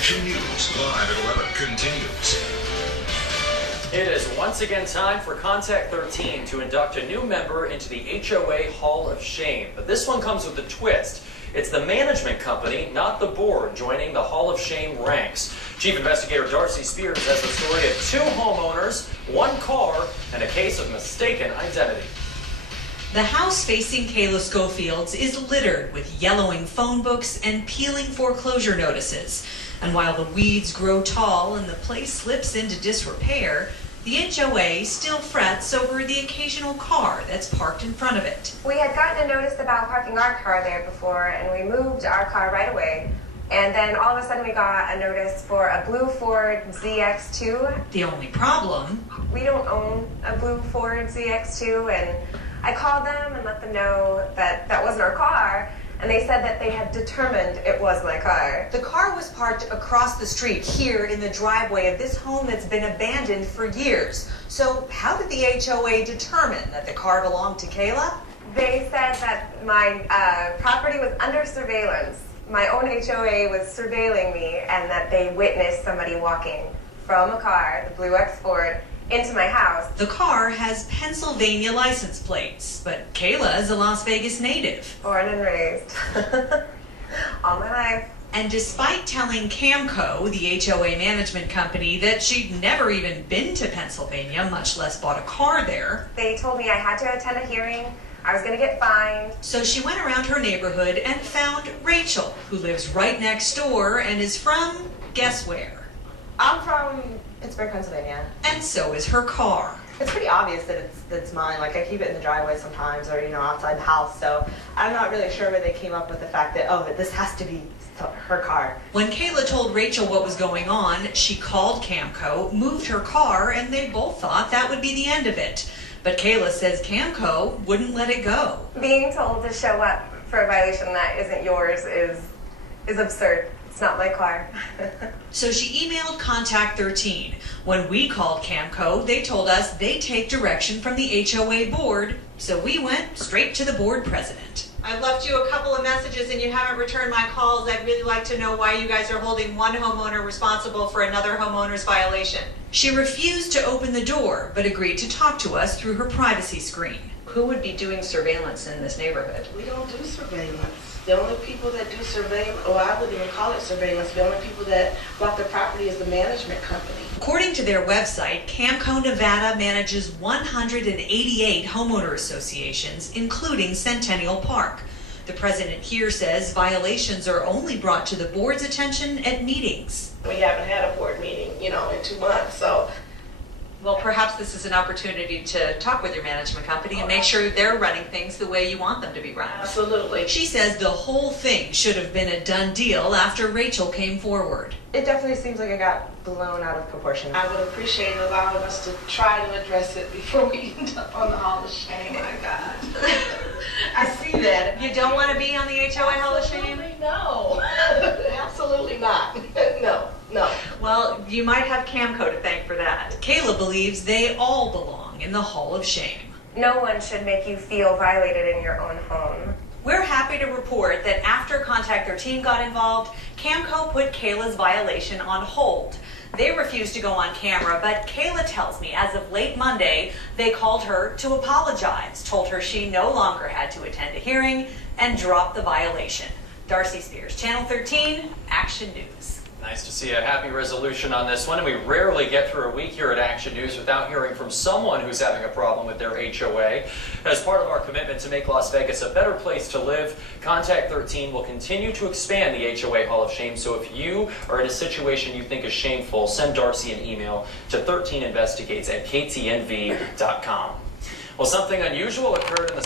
Action News, live at 11, continues. It is once again time for Contact 13 to induct a new member into the HOA Hall of Shame. But this one comes with a twist. It's the management company, not the board, joining the Hall of Shame ranks. Chief Investigator Darcy Spears has the story of 2 homeowners, 1 car, and a case of mistaken identity. The house facing Kayla Schofield's is littered with yellowing phone books and peeling foreclosure notices. And while the weeds grow tall and the place slips into disrepair, the HOA still frets over the occasional car that's parked in front of it. We had gotten a notice about parking our car there before, and we moved our car right away. And then all of a sudden we got a notice for a blue Ford ZX2. The only problem? We don't own a blue Ford ZX2, and I called them and let them know that that wasn't our car, and they said that they had determined it was my car. The car was parked across the street here in the driveway of this home that's been abandoned for years. So how did the HOA determine that the car belonged to Kayla? They said that my property was under surveillance. My own HOA was surveilling me, and that they witnessed somebody walking from a car, the blue X Ford, into my house. The car has Pennsylvania license plates, but Kayla is a Las Vegas native. Born and raised. All my life. And despite telling Camco, the HOA management company, that she'd never even been to Pennsylvania, much less bought a car there, They told me I had to attend a hearing, I was going to get fined. so she went around her neighborhood and found Rachel, who lives right next door and is from, guess where? I'm from Pittsburgh, Pennsylvania. And so is her car. It's pretty obvious that it's mine. Like, I keep it in the driveway sometimes, or outside the house. So I'm not really sure where they came up with the fact that that this has to be her car. When Kayla told Rachel what was going on, she called Camco, moved her car, and they both thought that would be the end of it. But Kayla says Camco wouldn't let it go. Being told to show up for a violation that isn't yours is absurd. It's not my car. So she emailed Contact 13. When we called Camco, they told us they take direction from the HOA board, so we went straight to the board president. I've left you a couple of messages and you haven't returned my calls. I'd really like to know why you guys are holding one homeowner responsible for another homeowner's violation. She refused to open the door, but agreed to talk to us through her privacy screen. Who would be doing surveillance in this neighborhood? We don't do surveillance. The only people that do surveillance, or I wouldn't even call it surveillance, the only people that bought the property is the management company. According to their website, Camco Nevada manages 188 homeowner associations, including Centennial Park. The president here says violations are only brought to the board's attention at meetings. We haven't had a board meeting, in 2 months, so. Well, perhaps this is an opportunity to talk with your management company and make sure they're running things the way you want them to be run. Absolutely. She says the whole thing should have been a done deal after Rachel came forward. It definitely seems like it got blown out of proportion. I would appreciate allowing us to try to address it before we end up on the Hall of Shame. My God. I see that. You don't want to be on the HOA Hall of Shame? Absolutely no. Absolutely not. No. Well, you might have Camco to thank for that. Kayla believes they all belong in the Hall of Shame. No one should make you feel violated in your own home. We're happy to report that after Contact 13 got involved, Camco put Kayla's violation on hold. They refused to go on camera, but Kayla tells me as of late Monday, they called her to apologize, told her she no longer had to attend a hearing, and dropped the violation. Darcy Spears, Channel 13, Action News. Nice to see a happy resolution on this one, and we rarely get through a week here at Action News without hearing from someone who's having a problem with their HOA. As part of our commitment to make Las Vegas a better place to live, Contact 13 will continue to expand the HOA Hall of Shame, so if you are in a situation you think is shameful, send Darcy an email to 13investigates@ktnv.com. Well, something unusual occurred in the